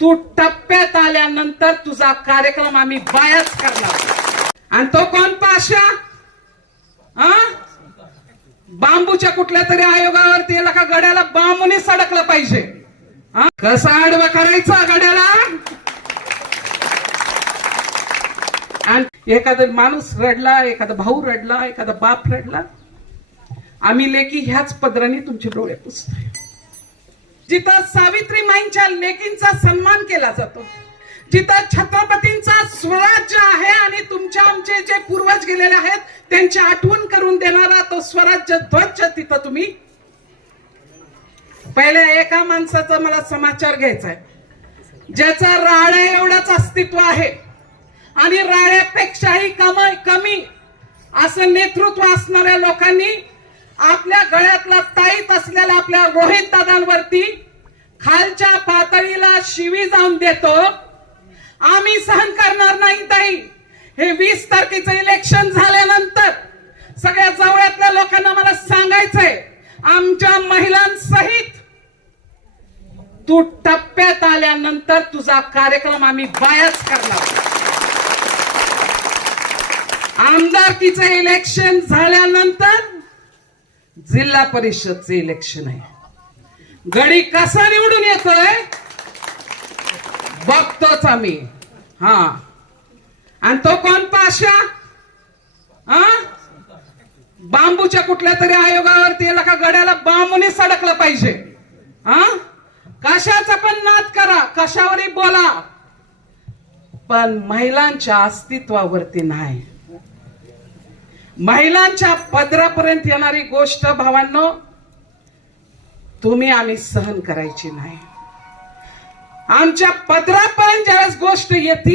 तू टप्प्यात आल्यानंतर तुझा कार्यक्रम आम्ही बायाच करणार. आणि तो कोण पाशा? हा बांबूच्या कुठल्या तरी आयोगावरती याला का गड्याला बांबूने सडकलं पाहिजे? कसा आडवा करायचा गड्याला? आणि एखादा माणूस रडला एखादा भाऊ रडला एखादा बाप रडला आम्ही लेकी ह्याच पदराने तुमचे डोळे पुसतोय. जिथं सावित्री माईंच्या लेकींचा सन्मान केला जातो जिथं छत्रपतींचा स्वराज्य आहे आणि तुमच्या आमचे जे पूर्वज गेलेले आहेत त्यांची आठवण करून देणारा तो स्वराज्य ध्वज तिथं तुम्ही. पहिल्या एका माणसाचा मला समाचार घ्यायचा आहे. ज्याचा राळ्या एवढाच अस्तित्व आहे आणि राळ्यापेक्षाही कमी कमी असं नेतृत्व असणाऱ्या लोकांनी आपल्या गळ्यातला ताईत असलेल्या आपल्या रोहित दादांवरती खालच्या पातळीला शिवी जाऊन देतो. आम्ही सहन करणार नाही ताई. हे वीस तारखेचं इलेक्शन झाल्यानंतर सगळ्या जवळातल्या लोकांना मला सांगायचंय आमच्या महिलांसहित तू टप्प्यात आल्यानंतर तुझा कार्यक्रम आम्ही बायाच करणार. आमदारकीचं इलेक्शन झाल्यानंतर जिल्हा परिषदचं इलेक्शन आहे. गडी कसा निवडून येतोय? बघतोच आम्ही. हा. आणि तो कोण पाशा? हा बांबूच्या कुठल्या तरी आयोगावरती येला का गड्याला बांबूने सडकलं पाहिजे? हा कशाचा पण नाद करा. कशावरही बोला. पण महिलांच्या अस्तित्वावरती नाही. महिलांच्या पदरापर्यंत येणारी गोष्ट भावांनो तुम्ही आम्ही सहन करायची नाही. आमच्या पदरापर्यंत ज्यावेळेस गोष्ट येते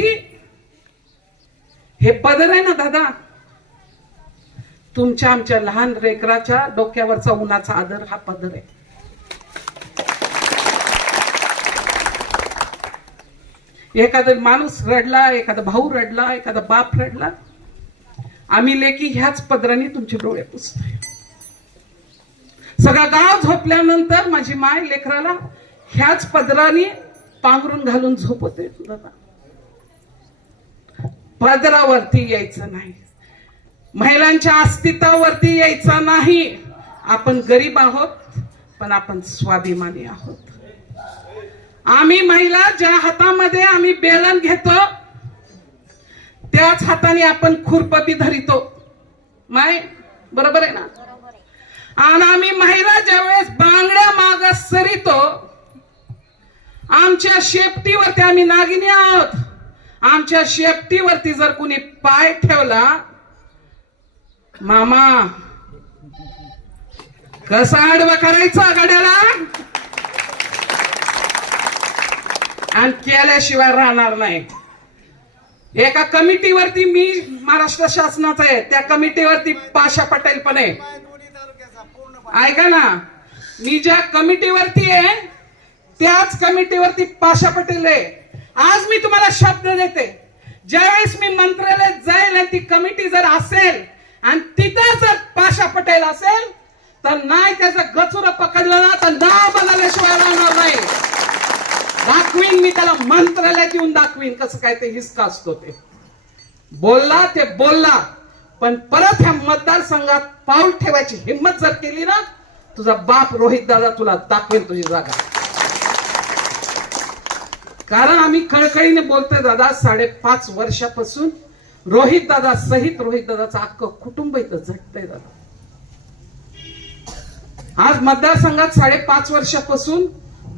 हे पदर आहे ना दादा? तुमच्या आमच्या लहान रेकराच्या डोक्यावरचा उन्हाचा आदर हा पदर आहे. एखादा माणूस रडला एखादा भाऊ रडला एखादा बाप रडला आम्ही लेकी ह्याच पदराने तुमचे डोळे पुसतोय. सगळा गाव झोपल्यानंतर माझी माय लेकराला ह्याच पदराने पांघरून घालून झोपवते दादा पदरावरती यायचं नाही. महिलांच्या अस्तित्वावरती यायचं नाही. आपण गरीब आहोत पण आपण स्वाभिमानी आहोत. आम्ही महिला ज्या हातामध्ये आम्ही बेलन घेतो त्याच हाताने आपण खुरपबी धरितो. माय बरोबर आहे ना? आणि आम्ही महिला ज्यावेळेस बांगड्या माग सरितो आमच्या शेपटीवरती आम्ही नागिनी आहोत. आमच्या शेपटीवरती जर कुणी पाय ठेवला मामा कसा आडवा करायचा गड्याला? आणि केल्याशिवाय राहणार नाही. एका कमिटीवरती मी महाराष्ट्र शासनाचा आहे. त्या कमिटीवरती पाशा पटेल पण आहे. ऐका ना. मी ज्या कमिटीवरती आहे त्याच कमिटीवरती पाशा पटेल आहे. आज मी तुम्हाला शब्द देते. ज्यावेळेस मी मंत्रालयात जाईल आणि ती कमिटी जर असेल आणि तिथं जर पाशा पटेल असेल तर नाही त्याचं गचुरं पकडलं ना तर ना बनाल्याशिवाय राहणार नाही. दाखवीन मी त्याला मंत्रालयात येऊन दाखवीन. कसं काय ते हिसका असतो ते. बोलला ते बोलला. पण परत ह्या मतदारसंघात पाऊल ठेवायची हिंमत जर केली ना तुझा बाप रोहित दादा तुला दाखवेल तुझी जागा. कारण आम्ही कळकळीने बोलतोय दादा साडेपाच वर्षापासून रोहित दादा सहित रोहित दादाचं अख्खं कुटुंब इथं झटतंय दादा. आज मतदारसंघात साडेपाच वर्षापासून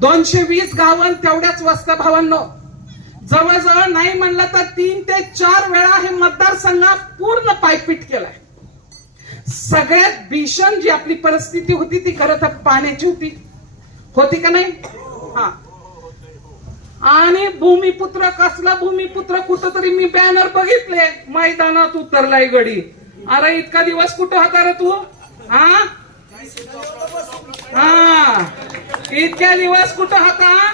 दोनशे वीस गावं तेवढ्याच वस्त भावांनो. जवळजवळ नाही म्हणलं तर तीन ते चार वेळा हे मतदारसंघात पूर्ण पायपीट केलाय. सगळ्यात भीषण जी आपली परिस्थिती होती ती खरं तर पाण्याची होती. होती का नाही? हा. आणि भूमिपुत्र कसला भूमिपुत्र कुठं तरी मी बॅनर बघितले. मैदानात उतरलाय गडी. अरे इतका दिवस कुठं होता रे तू? हा? हा. इतक्या दिवस कुठं होता?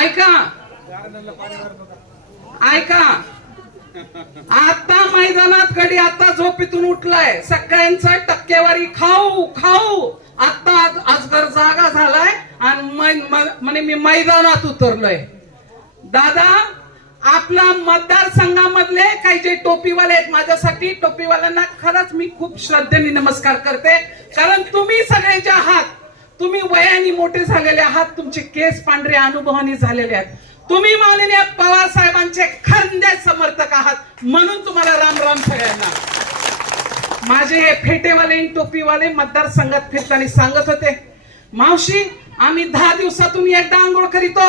ऐका. ऐका. आता मैदानात गडी आता झोपेतून उठलाय? सगळ्यांचा टक्केवारी खाऊ खाऊ. आता आज- अजगर जागा झालाय आणि म्हणे मी मैदानात उतरलोय. दादा आपला मतदारसंघामधले काही जे टोपीवाले आहेत माझ्यासाठी टोपीवाल्यांना खरंच मी खूप श्रद्धेने नमस्कार करते. कारण तुम्ही सगळे जे आहात तुम्ही वयाने मोठे झालेले आहात तुमचे केस पांढरे अनुभवाने झालेले आहेत. तुम्ही माननीय पवार साहेबांचे खंदे समर्थक आहात. म्हणून तुम्हाला राम राम सगळ्यांना. माझे हे फेटेवाले टोपीवाले मतदारसंघात फिरताना सांगत होते मावशी आम्ही दहा दिवसातून एकदा आंघोळ करीतो.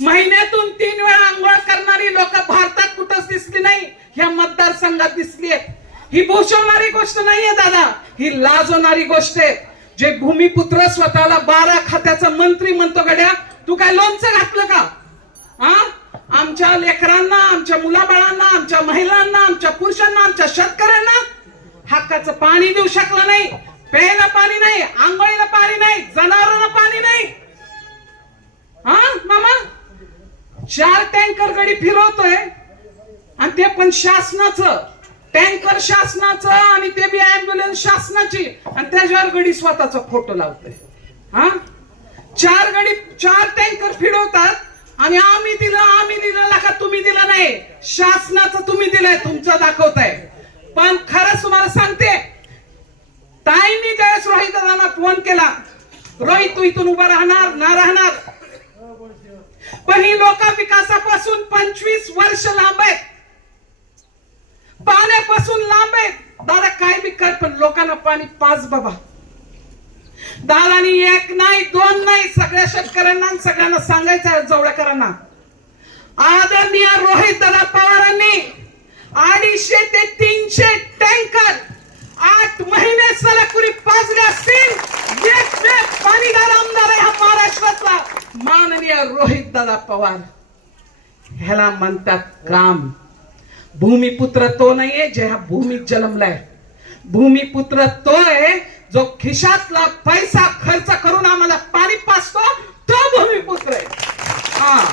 महिन्यातून तीन वेळा आंघोळ करणारी लोक भारतात कुठंच दिसली नाही ह्या मतदारसंघात दिसली आहेत. ही भूषवणारी गोष्ट नाहीये दादा. ही लाजवणारी गोष्ट आहे. जे भूमिपुत्र स्वतःला बारा खात्याचा मंत्री म्हणतो गड्या तू काय लोणचं घातलं का? हा आमच्या लेकरांना आमच्या मुलाबाळांना आमच्या महिलांना आमच्या पुरुषांना आमच्या शेतकऱ्यांना हक्काचं पाणी देऊ शकला नाही प्यायला पाणी नाही आंघोळीला पाणी नाही जनावरांना पाणी नाही. हा मामा? चार टँकर गडी फिरवतोय आणि ते पण शासनाचं. टँकर शासनाचं आणि ते बी अँब्युलन्स शासनाची. आणि त्याच्यावर गडी स्वतःचा फोटो लावतोय. हा? चार गडी चार टँकर फिरवतात आणि आम्ही दिलं आम्ही दिलं का तुम्ही दिलं नाही. शासनाचं तुम्ही दिलंय तुमचं दाखवताय. पण खरंच तुम्हाला सांगते ताईंनी ज्यावेळेस रोहित फोन केला रोहित तू इथून उभा राहणार ना राहणार? पण ही लोक विकासापासून पंचवीस वर्ष लांब आहेत. पाण्यापासून लांब आहेत दादा काय बी कर पण लोकांना पाणी पाच बाबा. दादानी एक नाही दोन नाही सगळ्या शेतकऱ्यांना आणि सगळ्यांना सांगायचं जवळकरांना. आदरणीय रोहित दादा पवारांनी अडीचशे ते तीनशे टँकर आठ महिने सलगपुरी पाजले असतील पाणीदार आमदार आहे हा महाराष्ट्रातला. माननीय रोहित दादा पवार. ह्याला म्हणतात काम. भूमिपुत्र तो नाहीये जे हा भूमीत जन्मलाय. भूमिपुत्र तो आहे जो खिशातला पैसा खर्च करून आम्हाला पाणी पाचतो तो भूमिपुत्र आहे. हा.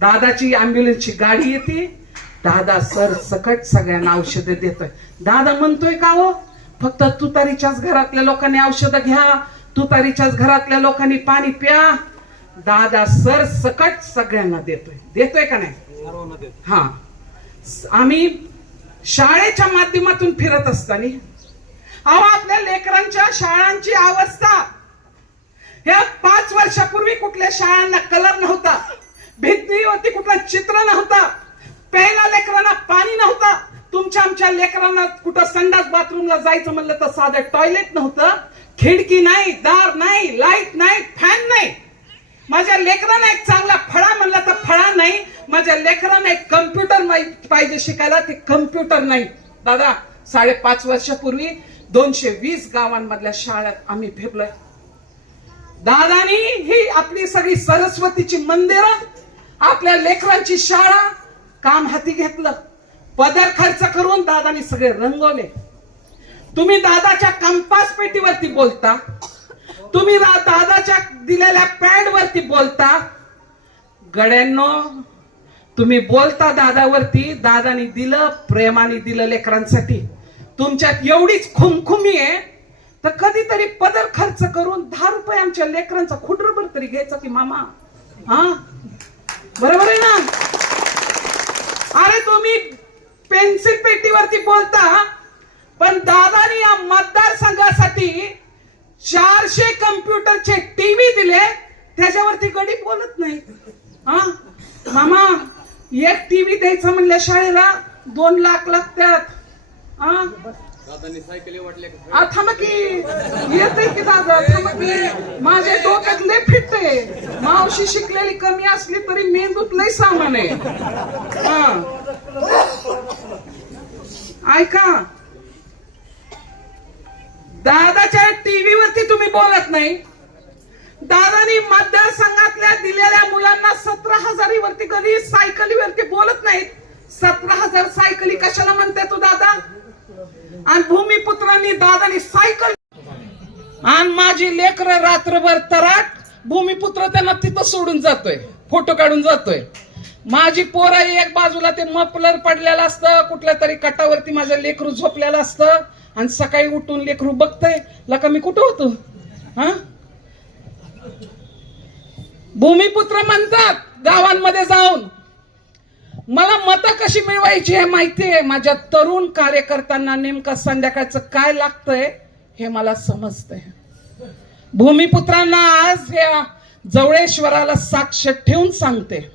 दादाची अँब्युलन्सची गाडी येते. दादा सर सकट सगळ्यांना औषधं देतोय. दादा म्हणतोय का हो? फक्त तुतारीच्याच घरातल्या लोकांनी औषधं घ्या. तुतारीच्याच घरातल्या लोकांनी पाणी प्या. दादा सर सकट सगळ्यांना देतोय. देतोय का नाही? हा. आम्ही शाळेच्या माध्यमातून फिरत असताना अहो आपल्या लेकरांच्या शाळांची अवस्था. ह्या पाच वर्षापूर्वी कुठल्या शाळांना कलर नव्हता भिंतीवरती कुठला चित्र नव्हता प्यायला लेकरांना पाणी नव्हता. तुमच्या आमच्या लेकरांना कुठं संडास बाथरूमला जायचं म्हणलं तर साधं टॉयलेट नव्हतं. खिडकी नाही दार नाही लाइट नाही फॅन नाही. माझ्या लेकरांना एक चांगला फळा म्हणला तर फळा नाही. माझ्या लेकरांना एक कम्प्युटर पाहिजे शिकायला ते कम्प्युटर नाही. दादा साडेपाच वर्षापूर्वी दोनशे वीस गावांमधल्या शाळेत आम्ही फिरलोय. दादानी ही आपली सगळी सरस्वतीची मंदिरं आपल्या लेकरांची शाळा काम हाती घेतलं. पदर खर्च करून दादानी सगळे रंगवले. तुम्ही दादाच्या कंपास पेटीवरती बोलता. तुम्ही दादाच्या दिलेल्या पॅन्ट वरती बोलता. गड्यांनो तुम्ही बोलता दादावरती दादानी दिलं प्रेमाने दिलं लेकरांसाठी. तुमच्यात एवढीच खुमखुमी आहे तर कधीतरी पदर खर्च करून दहा रुपये आमच्या लेकरांचा खुडरभर तरी घ्यायचा की मामा? हा? बरोबर आहे ना? अरे तुम्ही पेन्सिल पेटीवरती बोलता पण दादानी या मतदारसंघासाठी चारशे कम्प्युटरचे टीव्ही दिले त्याच्यावरती गडी बोलत नाही हा? मामा एक टीव्ही द्यायचा म्हणल्या शाळेला दोन लाख लागतात. हा? सायकली वाटल्या का? येते दादा माझ्या डोक्यात लय फिरते मावशी शिकलेली कमी असली तरी मेंदूत लय सामान आहे. हा. ऐका दादाच्या टीव्ही वरती तुम्ही बोलत नाही. दादानी मतदारसंघातल्या दिलेल्या मुलांना सतरा हजारीवरती कधी सायकलीवरती बोलत नाहीत. सतरा हजार सायकली कशाला म्हणते तू दादा? आणि भूमिपुत्रांनी दादानी सायकल आणि माझी लेकर रात्रभर तराट भूमिपुत्र त्यांना तिथं सोडून जातोय फोटो काढून जातोय. माझी पोरं एक बाजूला ते मफलर पडलेलं असतं कुठल्या तरी कटावरती माझं लेकरू झोपलेलं असतं. आणि सकाळी उठून लेकरू बघतय लका मी कुठं होतो? हा? भूमिपुत्र म्हणतात गावांमध्ये जाऊन. मला मतं कशी मिळवायची हे माहिती आहे. माझ्या तरुण कार्यकर्त्यांना नेमकं संध्याकाळचं काय लागतंय हे मला समजतंय. भूमिपुत्रांना आज या जवळेश्वराला साक्ष ठेवून सांगते.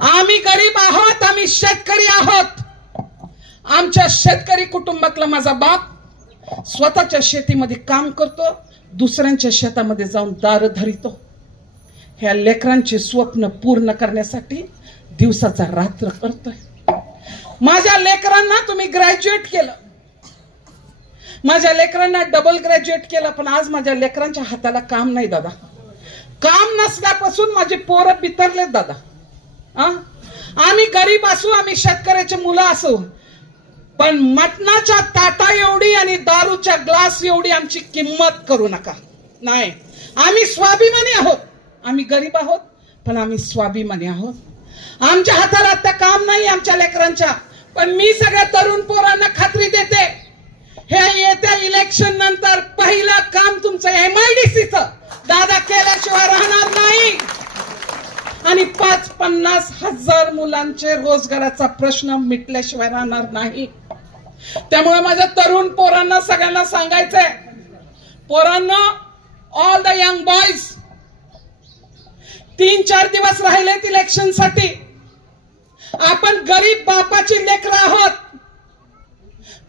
आम्ही गरीब आहोत आम्ही शेतकरी आहोत. आमच्या शेतकरी कुटुंबातला माझा बाप स्वतःच्या शेतीमध्ये काम करतो दुसऱ्यांच्या शेतामध्ये जाऊन दार धरितो. ह्या लेकरांचे स्वप्न पूर्ण करण्यासाठी दिवसाचा रात्र करतोय. माझ्या लेकरांना तुम्ही ग्रॅज्युएट केलं. माझ्या लेकरांना डबल ग्रॅज्युएट केलं पण आज माझ्या लेकरांच्या हाताला काम नाही दादा. काम नसल्यापासून माझे पोरं बितरलेत दादा. आम्ही गरीब असू आम्ही शेतकऱ्याचे मुलं असू पण मटणाच्या ताटा एवढी आणि दारूच्या ग्लास एवढी आमची किंमत करू नका. नाही. आम्ही स्वाभिमानी आहोत. आम्ही गरीब आहोत पण आम्ही स्वाभिमानी आहोत. आमच्या हाताला आता काम नाही आमच्या लेकरांच्या पण मी सगळ्या तरुण पोरांना खात्री देते. हे येत्या इलेक्शन नंतर पहिलं काम तुमचं एमआयडीसीच दादा केल्याशिवाय राहणार नाही. आणि पाच पन्नास हजार मुलांचे रोजगाराचा प्रश्न मिटल्याशिवाय राहणार नाही. त्यामुळे माझ्या तरुण पोरांना सगळ्यांना सांगायचंय. पोरांना ऑल द यंग बॉयज तीन चार दिवस राहिलेत इलेक्शनसाठी. आपण गरीब बापाची लेकर आहोत.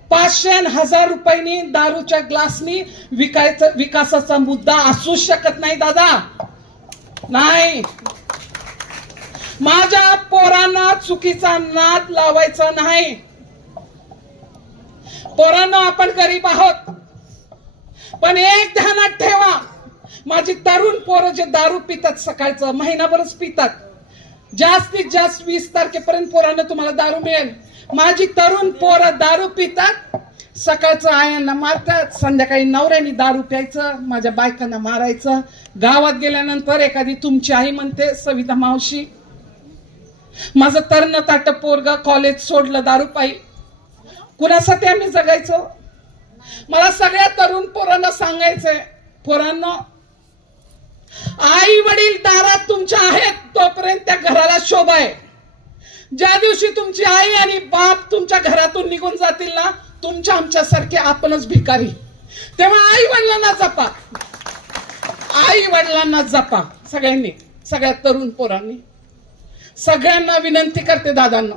पाचशे हजार रुपयांनी दारूच्या ग्लासनी विकायचं विकासाचा मुद्दा असू शकत नाही दादा. नाही. माझ्या पोरांना चुकीचा नाद लावायचा नाही. पोरांना आपण गरीब आहोत. पण एक ध्यानात ठेवा. माझी तरुण पोरं जे दारू पितात सकाळचं महिनाभरच पितात. जास्तीत जास्त वीस तारखेपर्यंत पोरांना तुम्हाला दारू मिळेल. माझी तरुण पोरं दारू पितात सकाळचं आयांना मारतात संध्याकाळी नवऱ्याने दारू प्यायचं माझ्या बायकांना मारायचं. गावात गेल्यानंतर एखादी तुमची आई म्हणते सविता मावशी माझं तरण ताट पोरग कॉलेज सोडलं दारू पायी कुणासाठी आम्ही जगायचो? मला सगळ्या तरुण पोरांना सांगायचंय पोरांना आई वडील दारात तुमच्या आहेत तोपर्यंत त्या घराला शोभा आहे. ज्या दिवशी तुमची आई आणि बाप तुमच्या घरातून निघून जातील ना तुमच्या आमच्यासारखे आपणच भिकारी. तेव्हा आई वडिलांना जपा. आई वडिलांना जपा सगळ्यांनी सगळ्या तरुण पोरांनी. सगळ्यांना विनंती करते दादांना.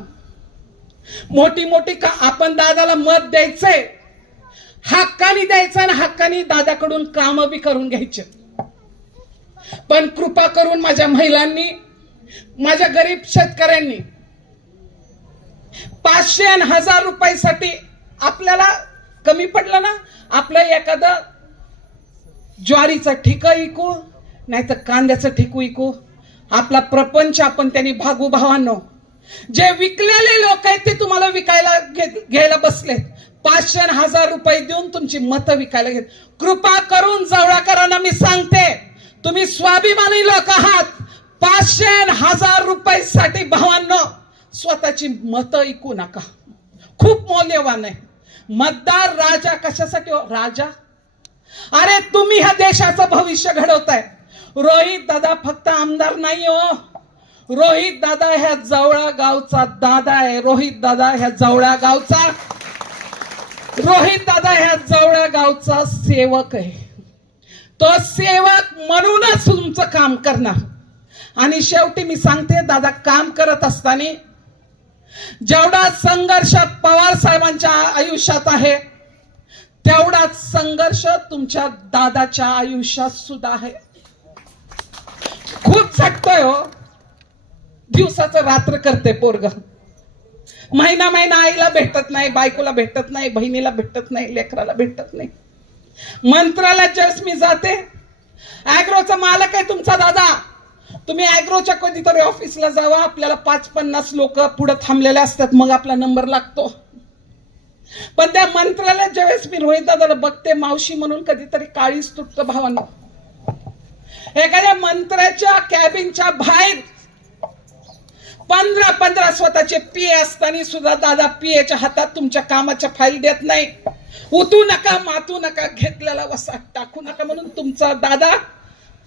मोठी मोठी का आपण दादाला मत द्यायचंय? हक्कानी द्यायचं आणि हक्कानी दादाकडून काम बी करून घ्यायचे. पण कृपा करून माझ्या महिलांनी माझ्या गरीब शेतकऱ्यांनी पाचशे आणि हजार रुपयासाठी आपल्याला कमी पडलं ना? आपलं एखादं ज्वारीचं ठिक इकू नाहीतर कांद्याचं ठिकू इकू. आपला प्रपंच आपण त्यांनी भागू भावांनो. जे विकलेले लोक आहेत ते तुम्हाला विकायला घ्यायला बसलेत. पाचशे हजार रुपये देऊन तुमची मतं विकायला घेत कृपा करून जवळाकरांना मी सांगते. तुम्ही स्वाभिमानी लोक आहात. पाचशे आणि हजार रुपयासाठी भावांनो स्वतःची मतं ऐकू नका. खूप मौल्यवान आहे. मतदार राजा कशासाठी हो? राजा? अरे तुम्ही ह्या देशाचं भविष्य घडवताय. रोहित दादा फक्त आमदार नाही हो. रोहित दादा ह्या जवळा गावचा दादा आहे. रोहित दादा ह्या जवळा गावचा. रोहित दादा ह्या जवळा गावचा सेवक आहे. तो सेवक म्हणूनच तुमचं काम करणार. आणि शेवटी मी सांगते दादा काम करत असताना जेवढा संघर्ष पवार साहेबांच्या आयुष्यात आहे तेवढाच संघर्ष तुमच्या दादाच्या आयुष्यात सुद्धा आहे. खूप झटतोय हो. दिवसाचं रात्र करते पोरग. महिना महिना आईला भेटत नाही बायकोला भेटत नाही बहिणीला भेटत नाही लेकराला भेटत नाही. मंत्राला जस मी जाते. अॅग्रोचा मालक आहे तुमचा दादा. तुम्ही अॅग्रोच्या कधीतरी ऑफिसला जावा आपल्याला पाच पन्नास लोक पुढे थांबलेले असतात मग आपला नंबर लागतो. पण त्या मंत्राला ज्यावेळेस मी रोहित दादाला बघते मावशी म्हणून कधीतरी काळीच तुटतं भावांना. एखाद्या मंत्र्याच्या कॅबिनच्या बाहेर पंधरा पंधरा स्वतःचे पीए असताना सुद्धा दादा पीएच्या हातात तुमच्या कामाच्या फाईल देत नाही. उतू नका मातू नका घेतलेला वसा टाकू नका म्हणून तुमचा दादा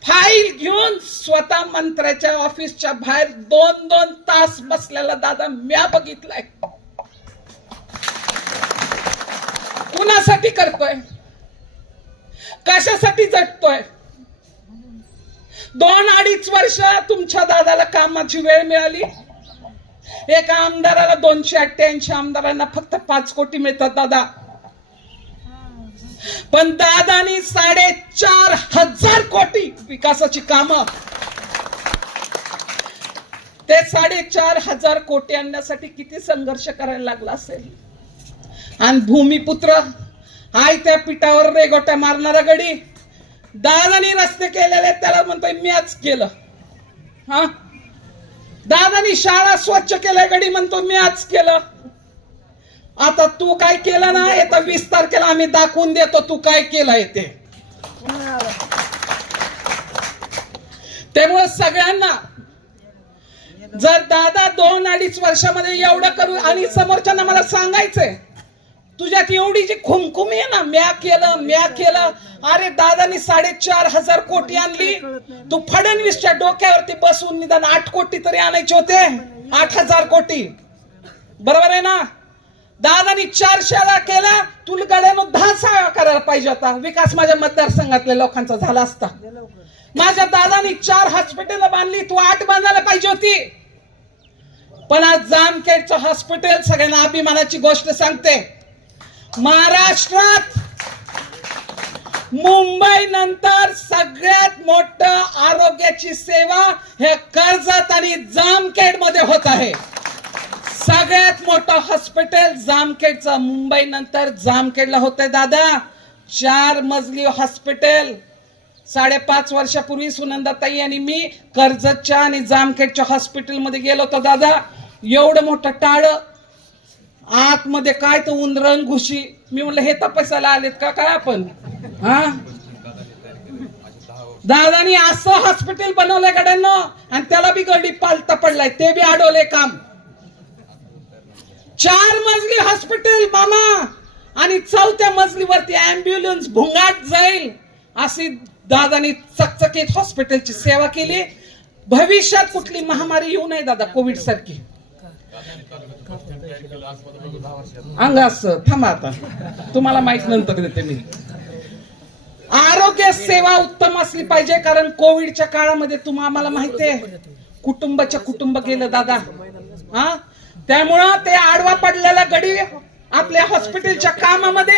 फाईल घेऊन स्वतः मंत्र्याच्या ऑफिसच्या बाहेर दोन दोन तास बसलेला दादा म्या बघितलाय. कुणासाठी करतोय? कशासाठी जगतोय? दोन अडीच वर्ष तुमच्या दादाला कामाची वेळ मिळाली. एका आमदाराला दोनशे अठ्ठ्याऐंशी आमदारांना फक्त पाच कोटी मिळतात दादा. पण दादानी साडेचार हजार कोटी विकासाची कामं. ते साडेचार हजार कोटी आणण्यासाठी किती संघर्ष करायला लागला असेल? आणि भूमिपुत्र आय त्या पिठावर रेगोट्या मारणारा गडी दादानी रस्ते केलेले त्याला म्हणतोय मीच केलं. हा? दादानी शाळा स्वच्छ केल्या गडी म्हणतो मी आज केलं. आता तू काय केलं ना येता वीस तारखेला आम्ही दाखवून देतो तू काय केलंय ते. त्यामुळे सगळ्यांना जर दादा दोन अडीच वर्षामध्ये एवढं करू आणि समोरच्यांना मला सांगायचंय तुझ्यात एवढी जी खुमखुमी आहे ना म्या केलं म्या केलं. अरे दादानी साडेचार हजार कोटी आणली. तू फडणवीसच्या डोक्यावरती बसून निदान आठ कोटी तरी आणायचे होते. आठ हजार कोटी. बरोबर आहे ना? दादानी चार शाळा केला तुला गड्यानं दहा शाळा करायला पाहिजे होता. विकास माझ्या मतदारसंघातल्या लोकांचा झाला असता. माझ्या दादानी चार हॉस्पिटल बांधली तू आठ बांधायला पाहिजे होती. पण आज जामखेडचं हॉस्पिटल सगळ्यांना अभिमानाची गोष्ट सांगते. महाराष्ट्रात मुंबई नंतर सगळ्यात मोठं आरोग्याची सेवा हे कर्जत आणि जामखेडमध्ये होत आहे. सगळ्यात मोठं हॉस्पिटल जामखेडचं मुंबई नंतर जामखेडला होतंय दादा. चार मजली हॉस्पिटल. साडेपाच वर्षापूर्वी सुनंदाताई आणि मी कर्जतच्या आणि जामखेडच्या हॉस्पिटलमध्ये गेलो होतो दादा. एवढं मोठं टाळं आतमध्ये काय तर उंदरण घुशी. मी म्हणलं हे तपासायला आलेत का? काय आपण? हा? दादानी असं हॉस्पिटल बनवलंय गड्यांनो. आणि त्याला बी गडी पालता पडलाय. ते बी अडवले काम. चार मजली हॉस्पिटल मामा. आणि चौथ्या मजलीवरती अँब्युलन्स भुंगाट जाईल. अशी दादानी चकचकीत हॉस्पिटलची सेवा केली. भविष्यात कुठली महामारी येऊ नये दादा कोविड सारखी अंग असं थांबा आता. तुम्हाला माहीत नंतर देते मी. आरोग्य सेवा उत्तम असली पाहिजे कारण कोविडच्या काळामध्ये तुम्हाला आम्हाला माहितीये कुटुंबाच्या कुटुंब गेलं दादा. हा? त्यामुळं ते आडवा पडलेला गडी आपल्या हॉस्पिटलच्या कामामध्ये